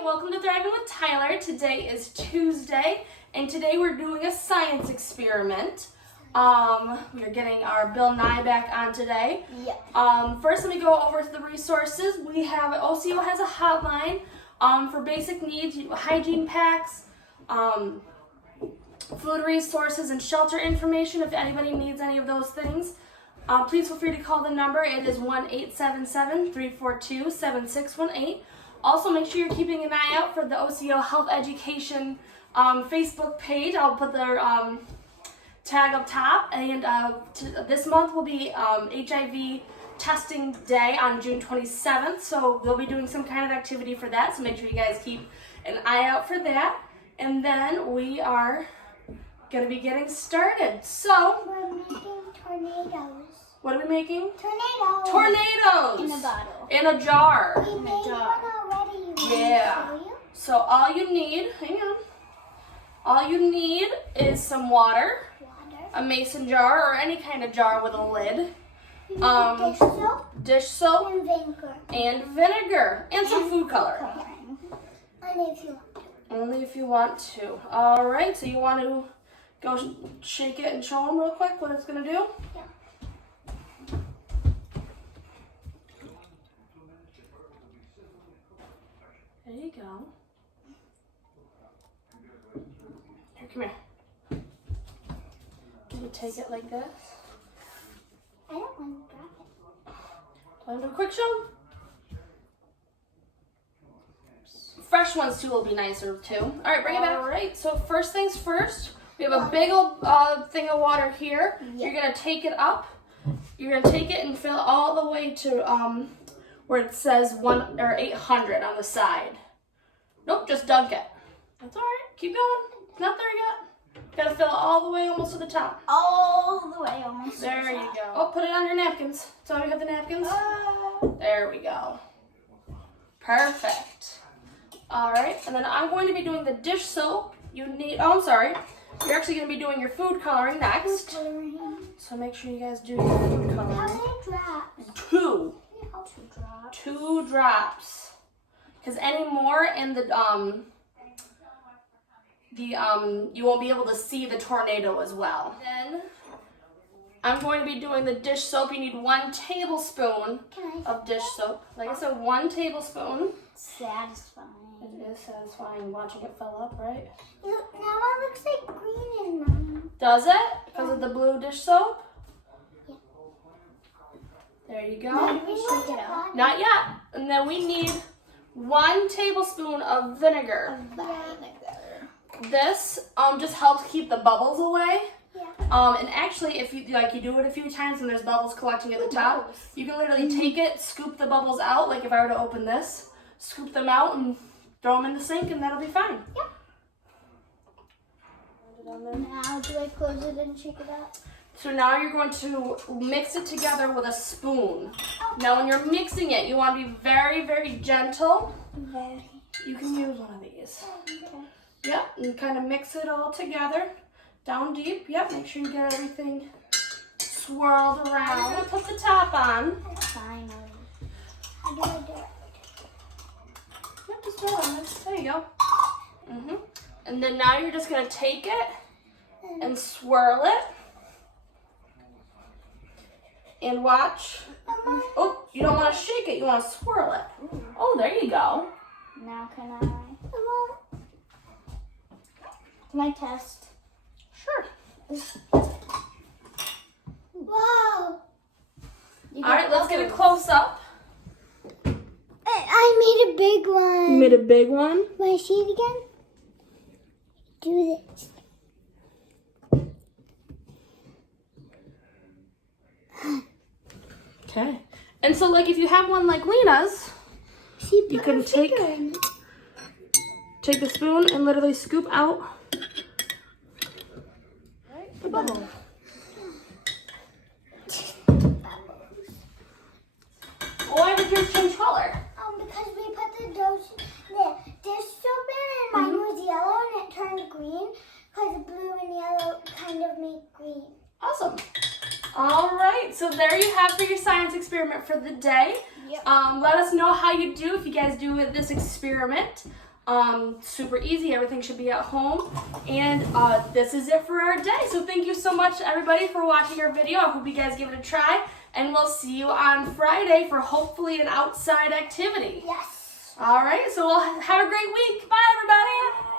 and welcome to Thriving with Tyler. Today is Tuesday, and today we're doing a science experiment. We are getting our Bill Nye back on today. Yeah. First, let me go over the resources. We have, OCO has a hotline for basic needs, hygiene packs, food resources, and shelter information if anybody needs any of those things. Please feel free to call the number. It is 1-877-342-7618. Also, make sure you're keeping an eye out for the OCO Health Education Facebook page. I'll put their tag up top. And this month will be HIV testing day on June 27th. So they'll be doing some kind of activity for that. So make sure you guys keep an eye out for that. And then we are going to be getting started. So We're making tornadoes. what are we making? Tornadoes. Tornadoes. In a bottle. In a jar. We made one already. Yeah. Show you? So all you need, hang on. All you need is some water, Water. a mason jar or any kind of jar with a lid, We need dish soap dish soap, and vinegar. and vinegar, and some food coloring. Only if you want. Only if you want to. All right, so you want to go shake it and show them real quick what it's going to do? Yeah. There you go. Here, come here. Can you take it like this? I don't want to drop it. Want to do a quick show? Fresh ones too will be nicer too. All right, bring it back. All right, so first things first, we have a big old thing of water here. Yeah. You're gonna take it up. You're gonna take it and fill it all the way to where it says 800 on the side. Nope, just dunk it. That's all right. Keep going. It's not there yet. Gotta fill it all the way almost to the top. All the way almost. There you go. Oh, put it on your napkins. So we have the napkins. There we go. Perfect. All right, and then I'm going to be doing the dish soap. You need, oh, I'm sorry. You're actually going to be doing your food coloring next. So make sure you guys do your food How coloring. many drops? 2. 2 drops. 2 drops. Because any more and you won't be able to see the tornado as well. Then I'm going to be doing the dish soap. You need 1 tablespoon of dish soap. Like I said, 1 tablespoon. Satisfying. It is satisfying watching it fill up, right? Look, now it looks like green in mine. Does it? Because of the blue dish soap? Yeah. There you Now, go. do we shake it out? Not yet. And then we need 1 tablespoon of vinegar. Vinegar. This just helps keep the bubbles away. Yeah. And actually, if you do it a few times and there's bubbles collecting at the top, you can literally take it, scoop the bubbles out. Like if I were to open this, scoop them out and throw them in the sink, and that'll be fine. Yeah. Now do I close it and shake it out? So now you're going to mix it together with a spoon. Now when you're mixing it, you want to be very, very gentle. Very. You can use one of these. Okay. Yep, and kind of mix it all together. Down deep. Yep, make sure you get everything swirled around. I'm going to put the top on. Finally. How do I do it? Yep, just throw it on this. There you go. And then now you're just going to take it and swirl it. And watch. Oh, you don't want to shake it. You want to swirl it. Oh, there you go. Now can I? Can I test? Sure. Wow. All right, let's get a close up. I made a big one. You made a big one? Want to see it again? Do this. Okay. And so, like, if you have one like Lena's, See, you can take the spoon and literally scoop out the bubble. Why did yours change color? Because we put the dish soap in and mine was yellow and it turned green because blue and yellow kind of make green. Awesome. All right, so there you have for your science experiment for the day. Yep. Let us know how you do if you guys do this experiment. Super easy. Everything should be at home. And this is it for our day. So thank you so much, everybody, for watching our video. I hope you guys give it a try. And we'll see you on Friday for hopefully an outside activity. Yes. All right. So we'll have a great week. Bye, everybody.